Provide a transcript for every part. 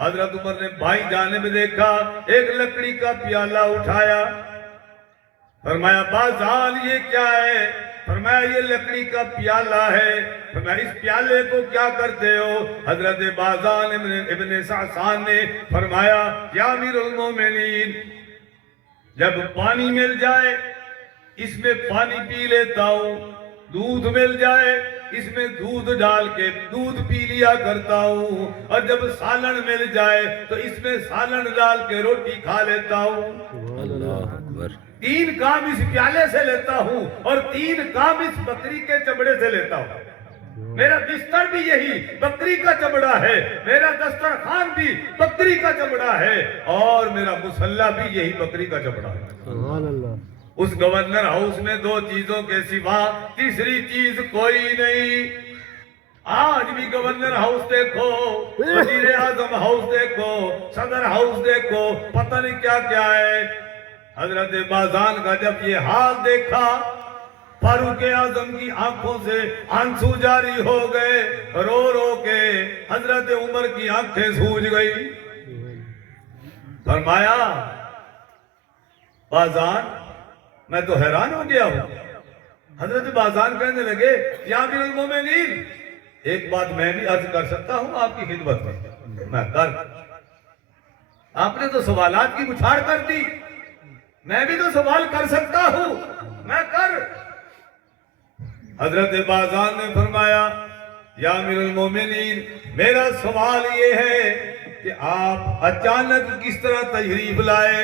حضرت عمر نے بائیں جانب دیکھا، ایک لکڑی کا پیالہ اٹھایا، فرمایا بازان یہ کیا ہے؟ فرمایا یہ لکڑی کا پیالہ ہے۔ فرمایا اس پیالے کو کیا کرتے ہو؟ حضرت بازان ابن سعسان نے فرمایا یا امیر المومنین، جب پانی مل جائے اس میں پانی پی لیتا ہوں، دودھ مل جائے اس میں دودھ ڈال کے دودھ پی لیا کرتا ہوں، اور جب سالن مل جائے تو اس میں سالن ڈال کے روٹی کھا لیتا ہوں۔ اللہ اکبر۔ 3 کام اس پیالے سے لیتا ہوں اور 3 کام اس بکری کے چمڑے سے لیتا ہوں۔ میرا بستر بھی یہی بکری کا چمڑا ہے، میرا دسترخوان بھی بکری کا چمڑا ہے، اور میرا مصلی بھی یہی بکری کا چمڑا ہے۔ سبحان اللہ۔ اس گورنر ہاؤس میں 2 چیزوں کے سوا تیسری چیز کوئی نہیں۔ آج بھی گورنر ہاؤس دیکھو، وزیر اعظم ہاؤس دیکھو، صدر ہاؤس دیکھو، پتہ نہیں کیا کیا ہے۔ حضرت بازان کا جب یہ حال دیکھا، فاروق اعظم کی آنکھوں سے آنسو جاری ہو گئے، رو رو کے حضرت عمر کی آنکھیں سوج گئی۔ فرمایا بازان میں تو حیران ہو گیا ہوں۔ حضرت بازان کہنے لگے یا امیر المومنین، ایک بات میں بھی عرض کر سکتا ہوں آپ کی خدمت میں؟ میں کر۔ آپ نے تو سوالات کی بچھاڑ کر دی، میں بھی تو سوال کر سکتا ہوں، میں کر۔ حضرت بازان نے فرمایا یا امیر المومنین، میرا سوال یہ ہے کہ آپ اچانک کس طرح تشریف لائے،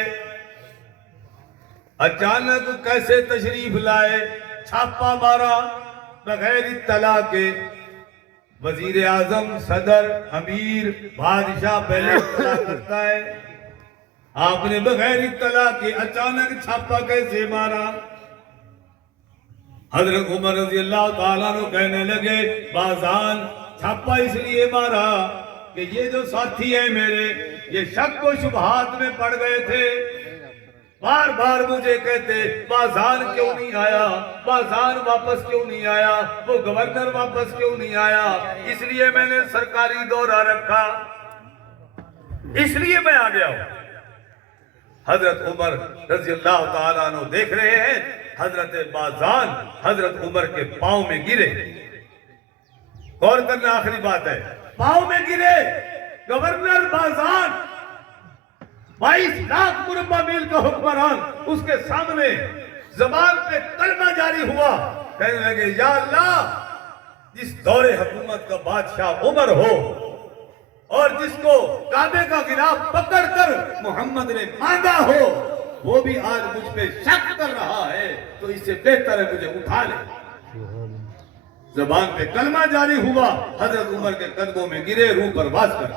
اچانک کیسے تشریف لائے؟ چھاپا مارا بغیر اطلاع کے، وزیر اعظم، صدر، امیر، بادشاہ پہلے اطلاع کرتا ہے، آپ نے بغیر اطلاع کے اچانک چھاپا کیسے مارا؟ حضرت عمر رضی اللہ تعالیٰ عنہ کہنے لگے بازان چھاپا اس لیے مارا کہ یہ جو ساتھی ہیں میرے، یہ شک و شبہات میں پڑ گئے تھے، بار بار مجھے کہتے بازان کیوں نہیں آیا، بازان واپس کیوں نہیں آیا، وہ گورنر واپس کیوں نہیں آیا، اس لیے میں نے سرکاری دورہ رکھا، اس لیے میں آ گیا ہوں۔ حضرت عمر رضی اللہ تعالیٰ عنہ دیکھ رہے ہیں حضرت بازان حضرت عمر کے پاؤں میں گرے۔ غور کرنا، آخری بات ہے، پاؤں میں گرے گورنر بازان، 22 لاکھ مربع میل کا حکمران، اس کے سامنے زبان پہ کلمہ جاری ہوا، کہنے لگے یا اللہ، جس دور حکومت کا بادشاہ عمر ہو اور جس کو کعبے کا غلاف پکڑ کر محمد نے مانگا ہو، وہ بھی آج مجھ پہ شک کر رہا ہے، تو اس سے بہتر ہے مجھے اٹھا لے۔ زبان پہ کلمہ جاری ہوا، حضرت عمر کے قدموں میں گرے، روح پرواز کر